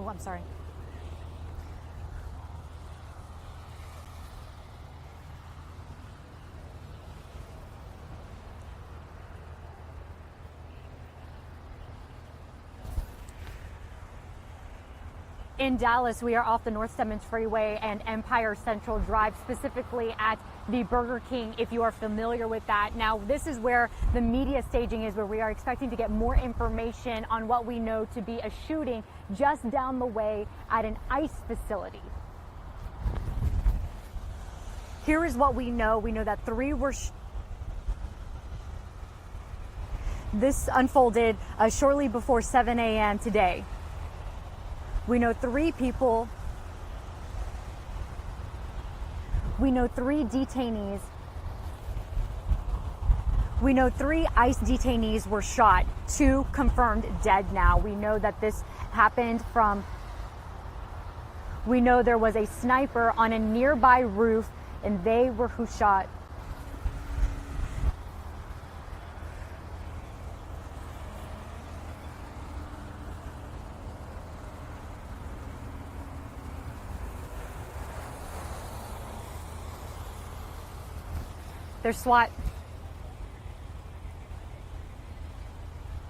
Oh, I'm sorry. In Dallas, we are off the North Stemmons Freeway and Empire Central Drive, specifically at the Burger King, if you are familiar with that. Now, this is where the media staging is, where we are expecting to get more information on what we know to be a shooting just down the way at an ICE facility. Here is what we know. We know that 3 were this unfolded shortly before 7 a.m. today. We know 3 people. We know 3 detainees. We know 3 ICE detainees were shot, 2 confirmed dead now. We know that this happened we know there was a sniper on a nearby roof, and they were who shot. There's SWAT.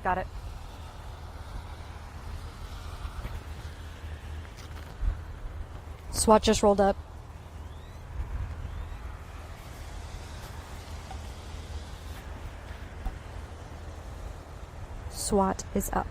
Got it. SWAT just rolled up. SWAT is up.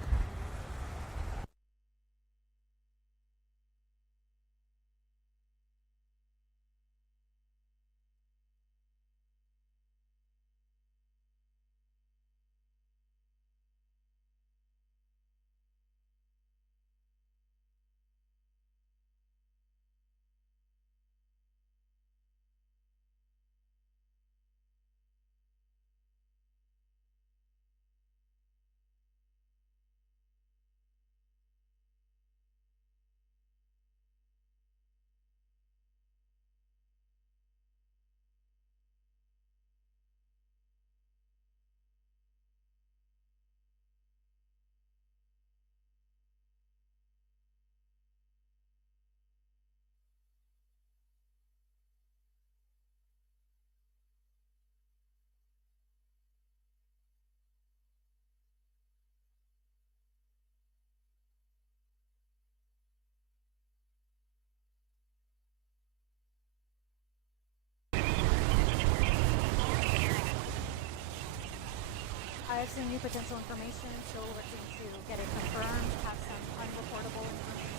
I have some new potential information, so looking to get it confirmed, have some unreportable information,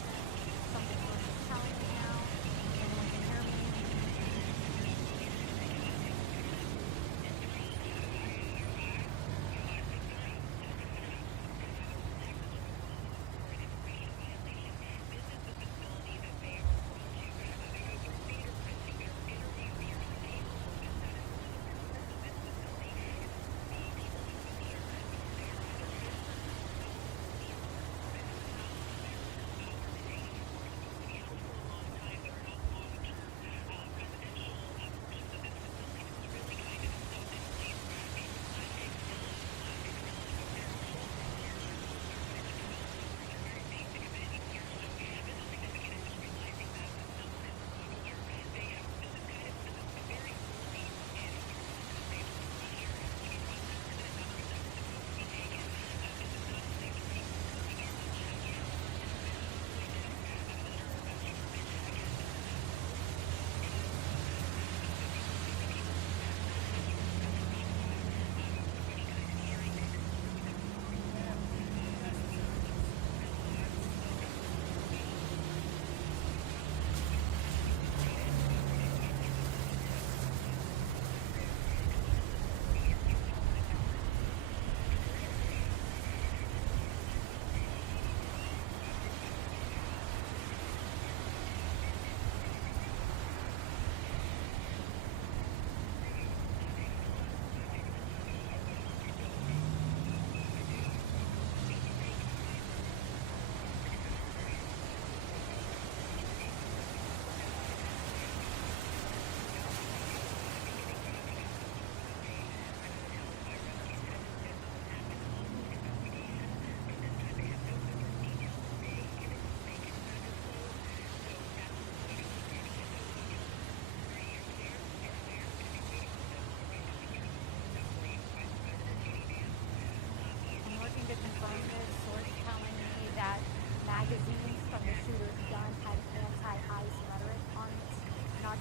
something going to tell me now. Anyone can hear me?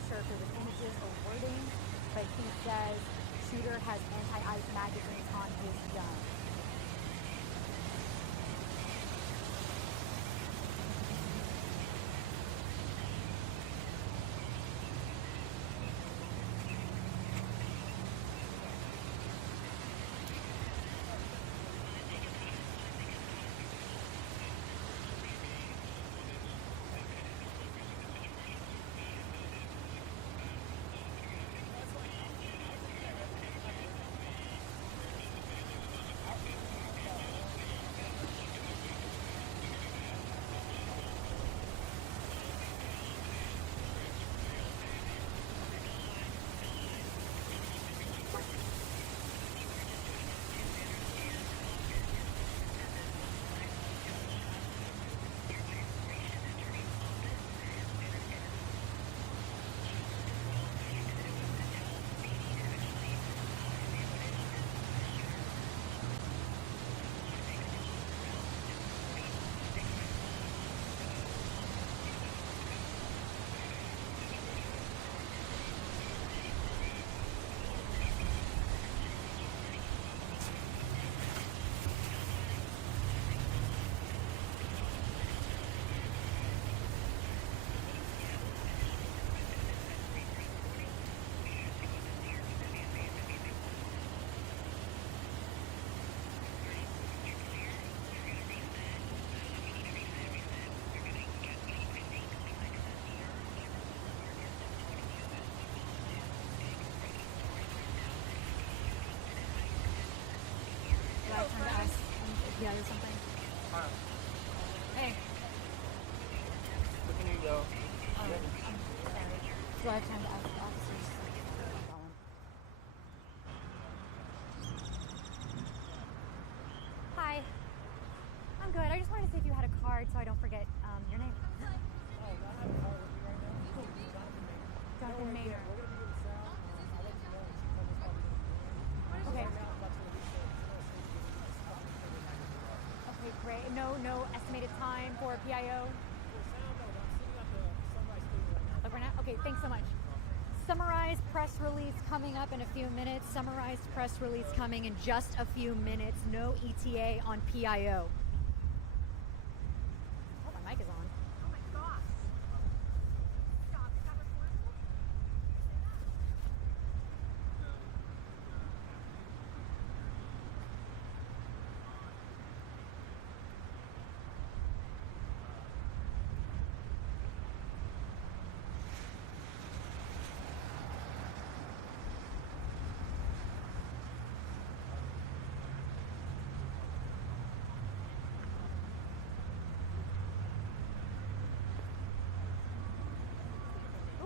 sure if it was images or wording, but he says shooter has anti-ice magazines on his gun. Yeah, there's something. Hey. Where can you go? Sorry. Do I have time to ask the officers? Hi. I'm good. I just wanted to see if you had a card so I don't forget your name. Jonathan Maynard. Okay. Okay, great. No estimated time for PIO? Like right now? Okay, thanks so much. Summarized press release coming up in a few minutes. Summarized press release coming in just a few minutes. No ETA on PIO. Oh, my mic is on. Oh my gosh. Stop. Is that recordable?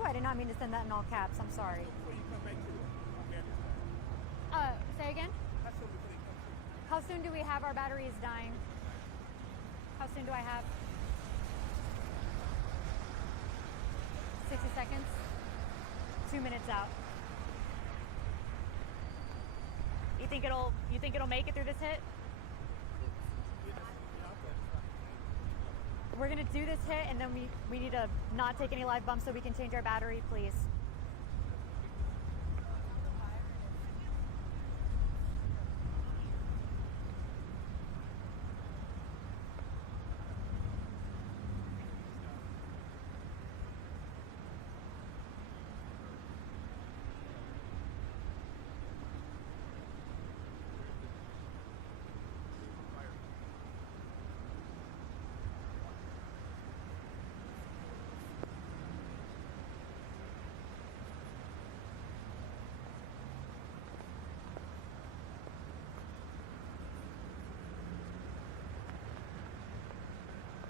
I did not mean to send that in all caps. I'm sorry. Say again? How soon do we have our batteries dying? How soon do I have? 60 seconds? 2 minutes out. You think it'll make it through this hit? We're gonna do this hit and then we need to not take any live bumps so we can change our battery, please.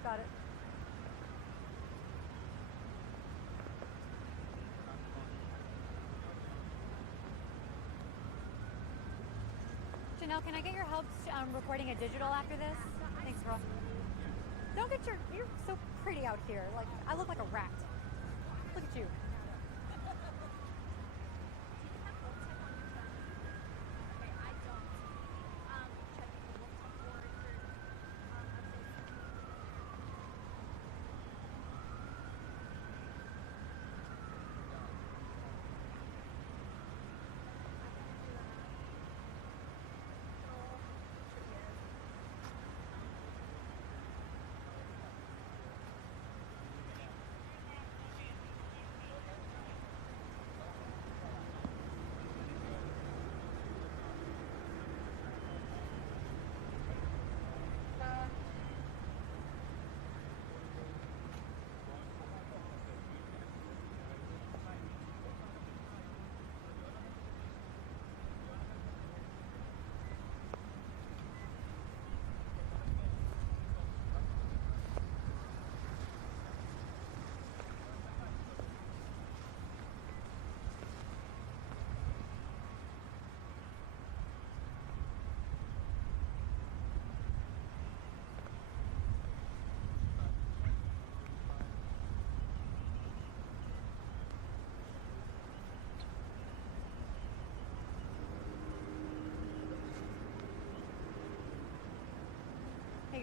Got it. Janelle, can I get your help recording a digital after this? Thanks, girl. Don't get you're so pretty out here. Like, I look like a rat. Look at you.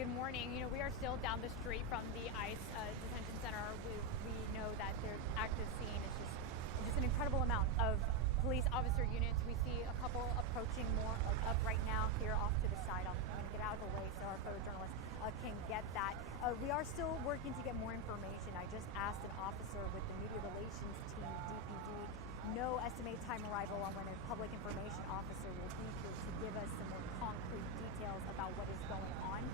good morning. You know, we are still down the street from the ICE detention center. We know that there's active scene. It's just an incredible amount of police officer units. We see a couple approaching more up right now here off to the side. I'm going to get out of the way so our photojournalist can get that. We are still working to get more information. I just asked an officer with the media relations team, DPD, no estimated time arrival on when a public information officer will be here to give us some more concrete details about what is going on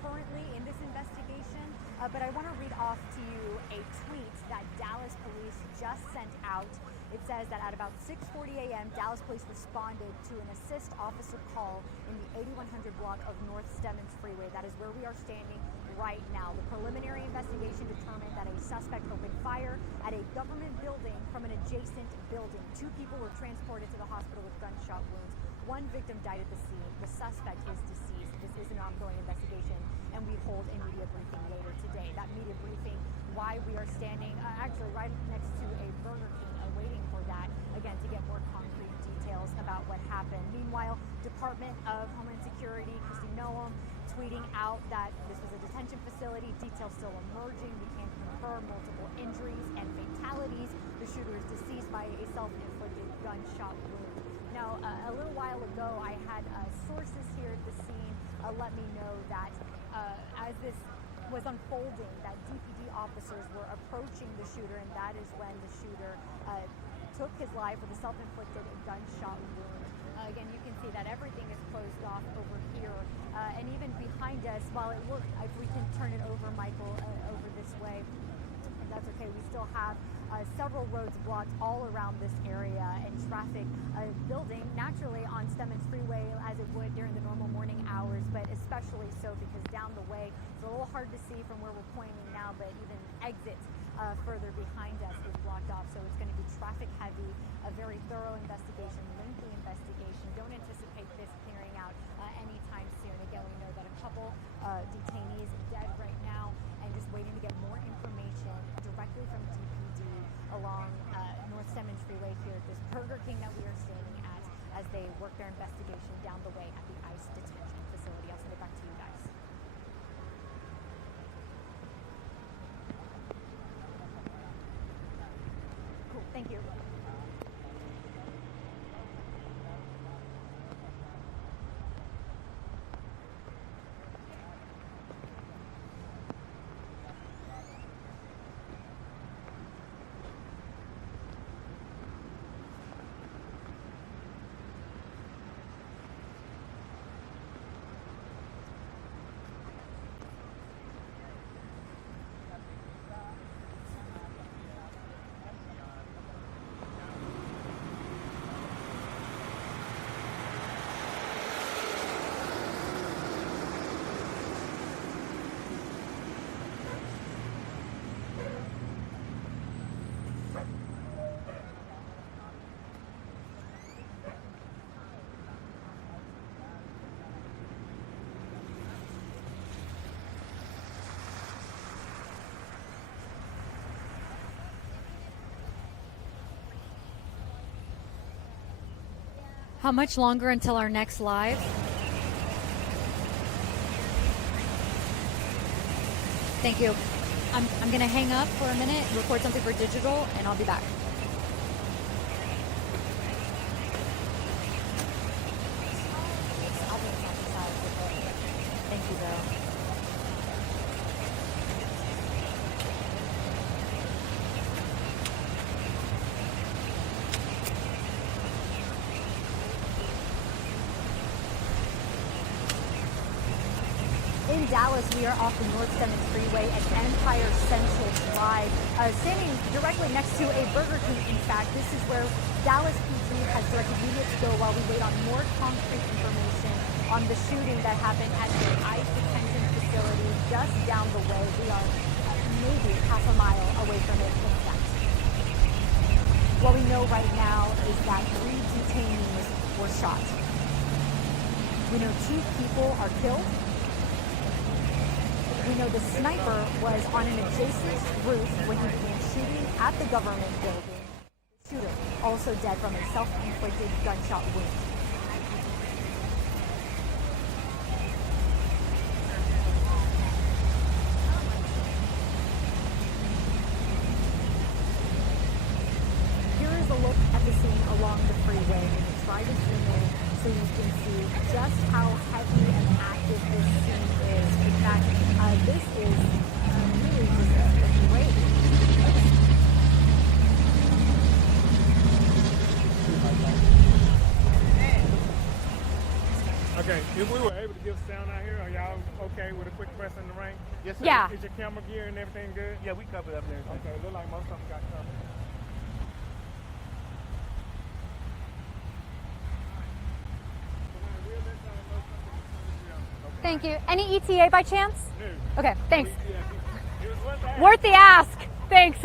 currently in this investigation. But I want to read off to you a tweet that Dallas police just sent out. It says that at about 6:40 a.m., Dallas police responded to an assist officer call in the 8100 block of North Stemmons Freeway. That is where we are standing right now. The preliminary investigation determined that a suspect opened fire at a government building from an adjacent building. 2 people were transported to the hospital with gunshot wounds. 1 victim died at the scene. The suspect is deceased. This is an ongoing investigation, and we hold a media briefing later today. That media briefing, why we are standing actually right next to a Burger King, waiting for that, again, to get more concrete details about what happened. Meanwhile, Department of Homeland Security, Kristi Noem, tweeting out that this was a detention facility. Details still emerging. We can't confirm multiple injuries and fatalities. The shooter is deceased by a self-inflicted gunshot wound. Now, a little while ago, I had sources here at the scene let me know that as this was unfolding, that DPD officers were approaching the shooter, and that is when the shooter took his life with a self-inflicted gunshot wound. Again, you can see that everything is closed off over here, and even behind us, while it worked, if we can turn it over, Michael, over this way, if that's okay, we still have several roads blocked all around this area, and traffic building naturally on Stemmons Freeway as it would during the normal morning hours, but especially so because down the way, it's a little hard to see from where we're pointing now, but even exit further behind us is blocked off, so it's going to be traffic heavy, a very thorough investigation, lengthy investigation. Don't anticipate this clearing out anytime soon. Again, we know that a couple detainees dead right now, and just waiting to get more information directly from DPD along North Stemmons Freeway here at this Burger King that we are standing at as they work their investigation down the way at the ICE detention facility. I'll send it back to you guys. Cool, thank you. How much longer until our next live? Thank you. I'm going to hang up for a minute, record something for digital, and I'll be back. Thank you, though. In Dallas, we are off the North Stemmons Freeway at Empire Central Drive, standing directly next to a Burger King. In fact, this is where Dallas PD has directed media to go while we wait on more concrete information on the shooting that happened at the ICE detention facility just down the way. We are maybe half a mile away from it, in fact. What we know right now is that 3 detainees were shot. We know 2 people are killed. We know the sniper was on an adjacent roof when he began shooting at the government building. The shooter also dead from a self-inflicted gunshot wound. look at the scene along the freeway and try to zoom in so you can see just how heavy and active this scene is. In fact, this is really just great. Okay, if we were able to give sound out here, are y'all okay with a quick press in the rain? Yes, sir. Yeah. Is your camera gear and everything good? Yeah, we covered up there. Okay, look like most of them got covered. Thank you. Any ETA by chance? No. Okay, thanks. It was worth the ask. Worth the ask. Thanks.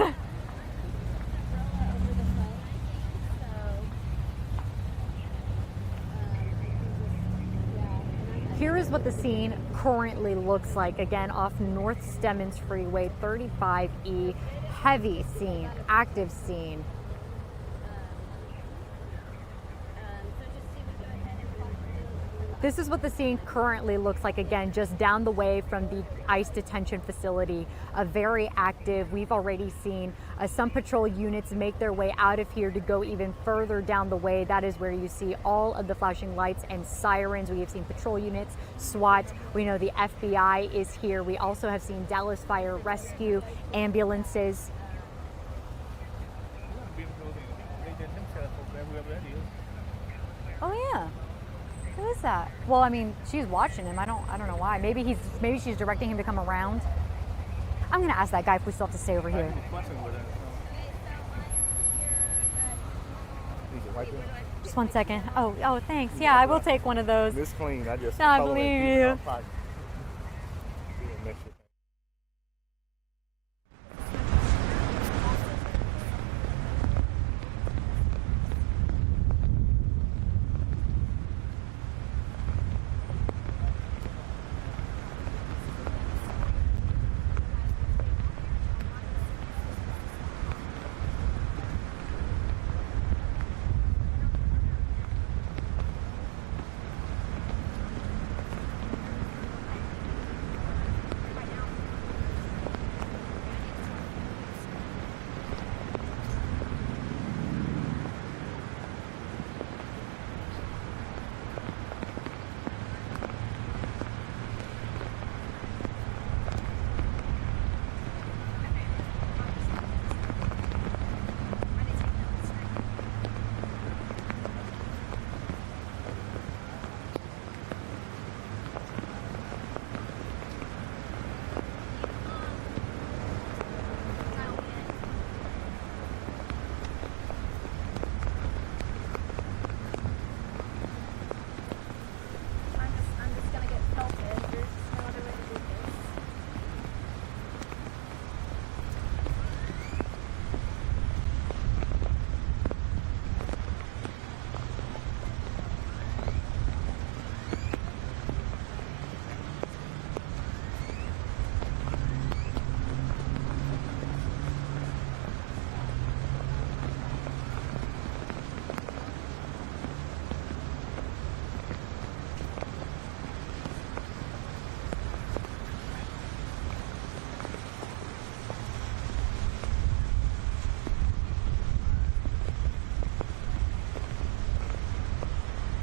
Here is what the scene currently looks like. Again, off North Stemmons Freeway, 35E. Heavy scene, active scene. This is what the scene currently looks like, again, just down the way from the ICE detention facility. Very active. We've already seen some patrol units make their way out of here to go even further down the way. That is where you see all of the flashing lights and sirens. We have seen patrol units, SWAT. We know the FBI is here. We also have seen Dallas Fire Rescue ambulances. Oh yeah. Who is that? Well, I mean, she's watching him. I don't know why. Maybe she's directing him to come around. I'm gonna ask that guy if we still have to stay over here. Just 1 second. Oh, thanks. Yeah, I will take one of those. This clean. I just. I believe you. I'm just gonna get pelted. There's no other way to do this.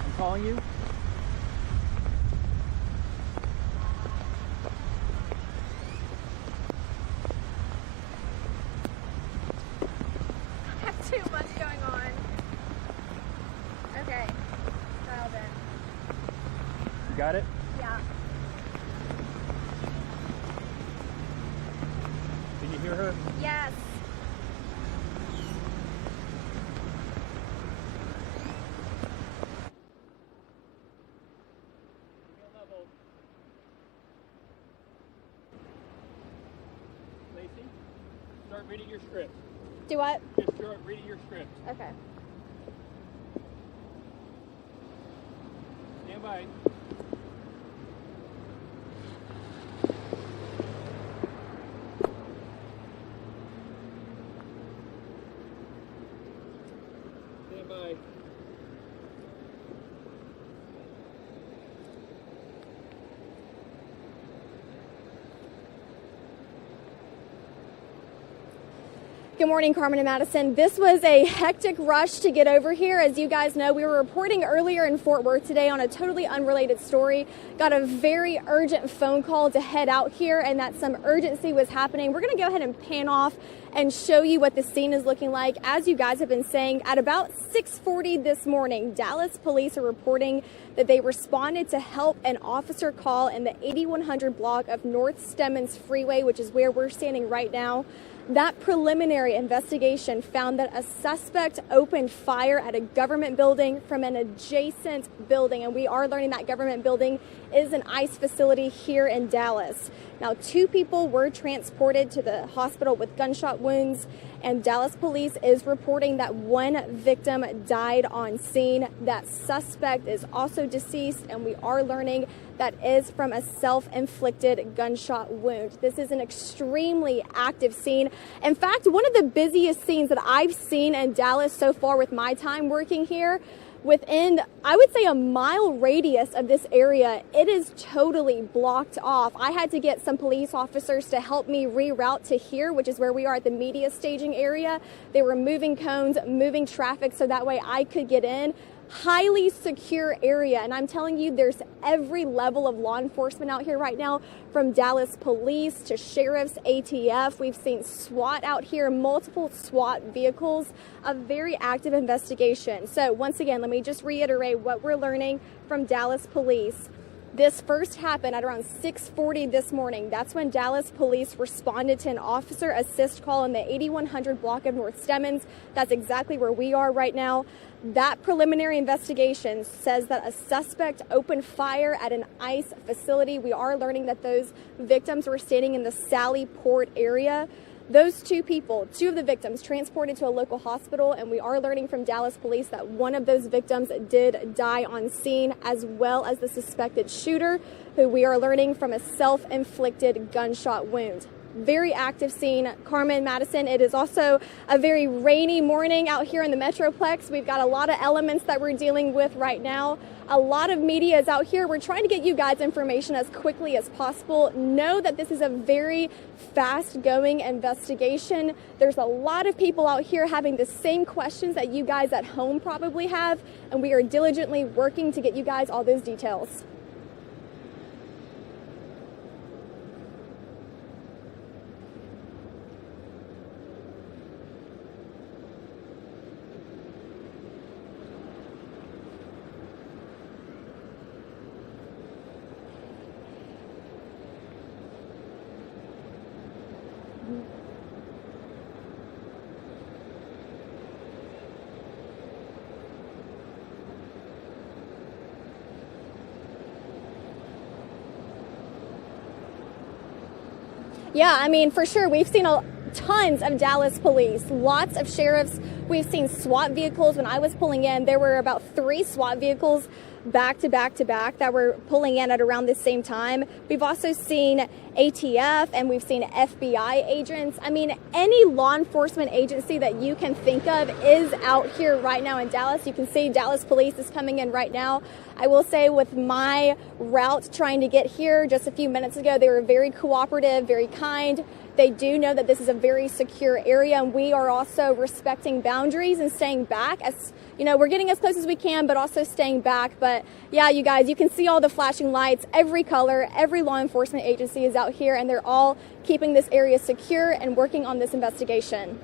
I'm calling you. I have too much going on. Okay. Dialed in. You got it? Yeah. Can you hear her? Yes. Lacey, start reading your script. Do what? Just start reading your script. Okay. Stand by. Stand by. Good morning, Carmen and Madison. This was a hectic rush to get over here. As you guys know, we were reporting earlier in Fort Worth today on a totally unrelated story. Got a very urgent phone call to head out here and that some urgency was happening. We're going to go ahead and pan off and show you what the scene is looking like. As you guys have been saying, at about 6:40 this morning, Dallas police are reporting that they responded to help an officer call in the 8100 block of North Stemmons Freeway, which is where we're standing right now. That preliminary investigation found that a suspect opened fire at a government building from an adjacent building, and we are learning that government building is an ICE facility here in Dallas. Now, 2 people were transported to the hospital with gunshot wounds, and Dallas police is reporting that 1 victim died on scene. That suspect is also deceased, and we are learning that is from a self-inflicted gunshot wound. This is an extremely active scene. In fact, one of the busiest scenes that I've seen in Dallas so far with my time working here. Within, I would say, a mile radius of this area, it is totally blocked off. I had to get some police officers to help me reroute to here, which is where we are at the media staging area. They were moving cones, moving traffic, so that way I could get in. Highly secure area, and I'm telling you, there's every level of law enforcement out here right now, from Dallas police to sheriffs, ATF. We've seen SWAT out here, multiple SWAT vehicles, a very active investigation. So once again, let me just reiterate what we're learning from Dallas police. This first happened at around 6:40 this morning. That's when Dallas police responded to an officer assist call in the 8100 block of North Stemmons. That's exactly where we are right now. That preliminary investigation says that a suspect opened fire at an ICE facility. We are learning that those victims were standing in the Sally Port area. Those 2 people, 2 of the victims, transported to a local hospital, and we are learning from Dallas police that 1 of those victims did die on scene, as well as the suspected shooter, who we are learning from a self-inflicted gunshot wound. Very active scene. Carmen, Madison, it is also a very rainy morning out here in the Metroplex. We've got a lot of elements that we're dealing with right now. A lot of media is out here. We're trying to get you guys information as quickly as possible. Know that this is a very fast-going investigation. There's a lot of people out here having the same questions that you guys at home probably have, and we are diligently working to get you guys all those details. Yeah, I mean, for sure, we've seen tons of Dallas police, lots of sheriffs. We've seen SWAT vehicles. When I was pulling in, there were about 3 SWAT vehicles back to back to back that were pulling in at around the same time. We've also seen ATF and we've seen FBI agents. I mean, any law enforcement agency that you can think of is out here right now in Dallas. You can see Dallas police is coming in right now. I will say with my route trying to get here just a few minutes ago, they were very cooperative, very kind. They do know that this is a very secure area, and we are also respecting boundaries and staying back. As you know, we're getting as close as we can, but also staying back. But yeah, you guys, you can see all the flashing lights, every color, every law enforcement agency is out here, and they're all keeping this area secure and working on this investigation.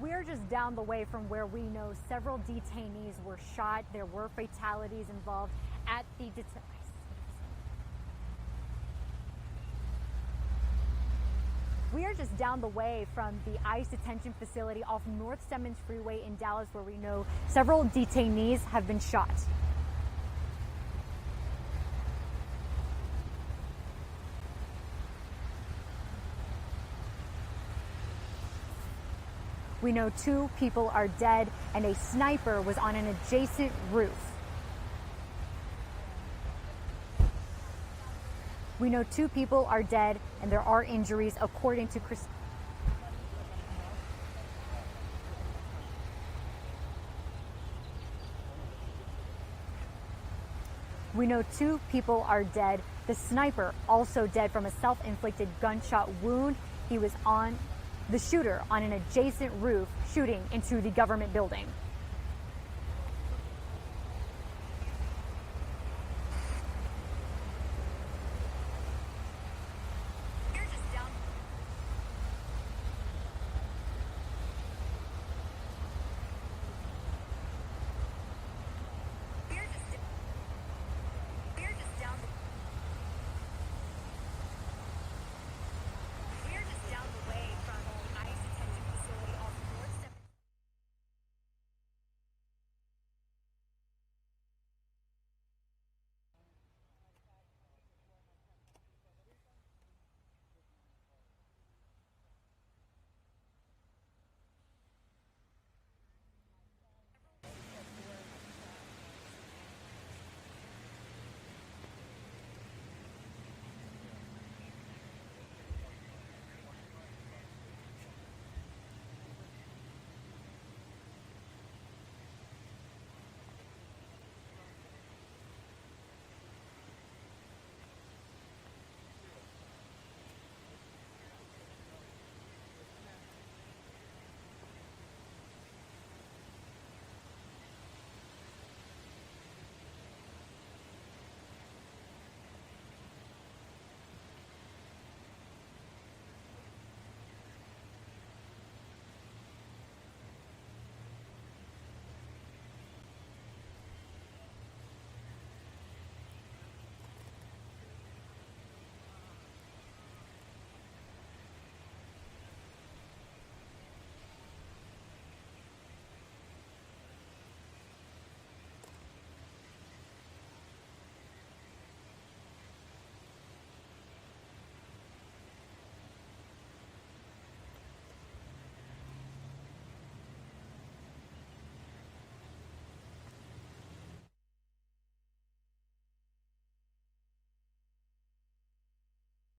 We are just down the way from where we know several detainees were shot. There were fatalities involved at the We are just down the way from the ICE detention facility off North Stemmons Freeway in Dallas, where we know several detainees have been shot. We know 2 people are dead and a sniper was on an adjacent roof. We know 2 people are dead and there are injuries according to We know 2 people are dead. The sniper also dead from a self-inflicted gunshot wound. He was on the shooter on an adjacent roof shooting into the government building.